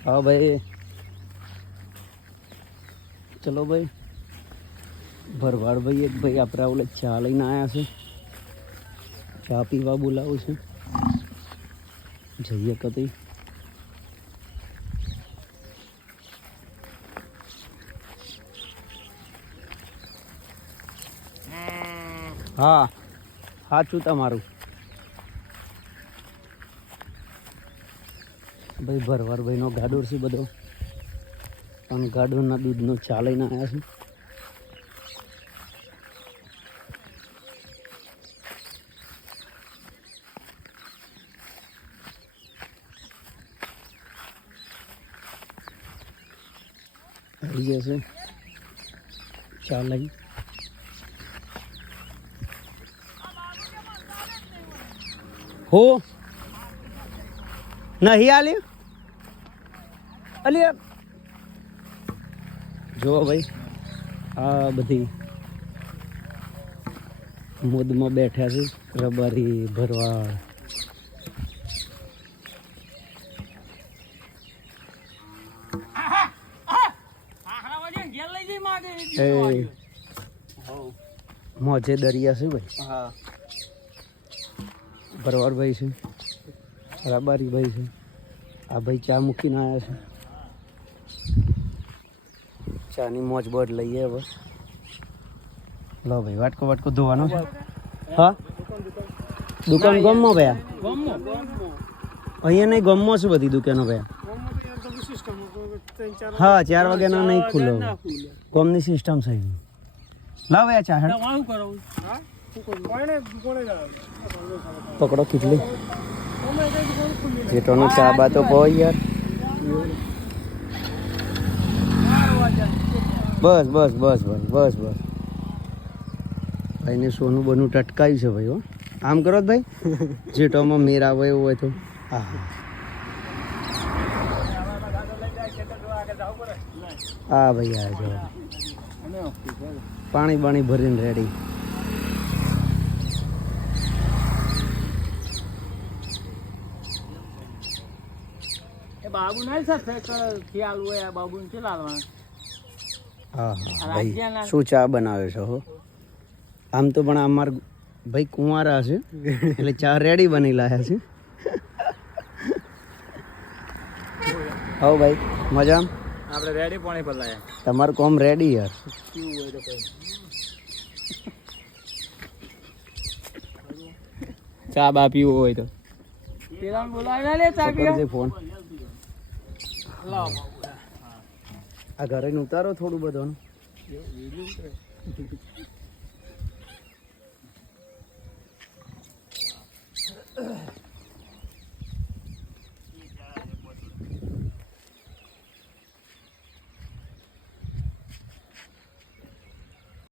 हाँ भाई चलो भाई भरवाड़ भाई एक भाई આપણે ઓલે ચા લઈને આવ્યા છે ચા પીવા બોલાવું છે જઈએ કદી હા સાચું તમારું ભાઈ ભરવાડ ભાઈનો ગાડો છે બધો પણ ગાડોના દૂધનો ચા લઈને આવ્યા છે આવી ગયા છે ચા લઈ हो नहीं आली अली जो भाई आ बधी મોદમાં બેઠા છે રબારી ભરવાડ મોજે દરિયા છે ભાઈ હા ભરવાડ ભાઈ છે રબારી ભાઈ છે આ ભાઈ ચા મૂકીને આવ્યા છે ચાની મોજ બોજ લઈએ હવે લો ભાઈ વાટકો વાટકો ધોવાનો છે હા દુકાન ગમમાં ભયા અહીંયા નહીં ગમમાં છે બધી દુકાનો ભયા હા 4 વાગ્યાના નહીં ખુલ્લો ગમની સિસ્ટમ છે લાવ ભયા ચા હેડ પકડો કેટલી જેટોનો ચા બા તો કહો યાર બસ બસ બસ બસ બસ બસ ભાઈને સોનું બનું ટટકાયું છે ભાઈ હો આમ કરો ભાઈ જેટોમાં મેર આવે એવું હોય તો હા હા ભાઈ આ જો પાણી બાણી ભરીને રેડી બાબુ ના સાથે ખ્યાલ હોય આ બાબુ ને ચલાવવાના હા ભાઈ શું ચા બનાવે છે હો આમ તો પણ અમાર ભાઈ કુંવારા છે એટલે ચા રેડી બની લાયા છે હા ભાઈ મજા આપણે રેડી પાણી પર લાયા તમારું કોમ રેડી યાર કેવું હોય તો કઈ ચા બા પીવો હોય તો પેલા બોલાવી લે ચા પીવા ફોન આ ઘરે ઉતારો થોડું બધું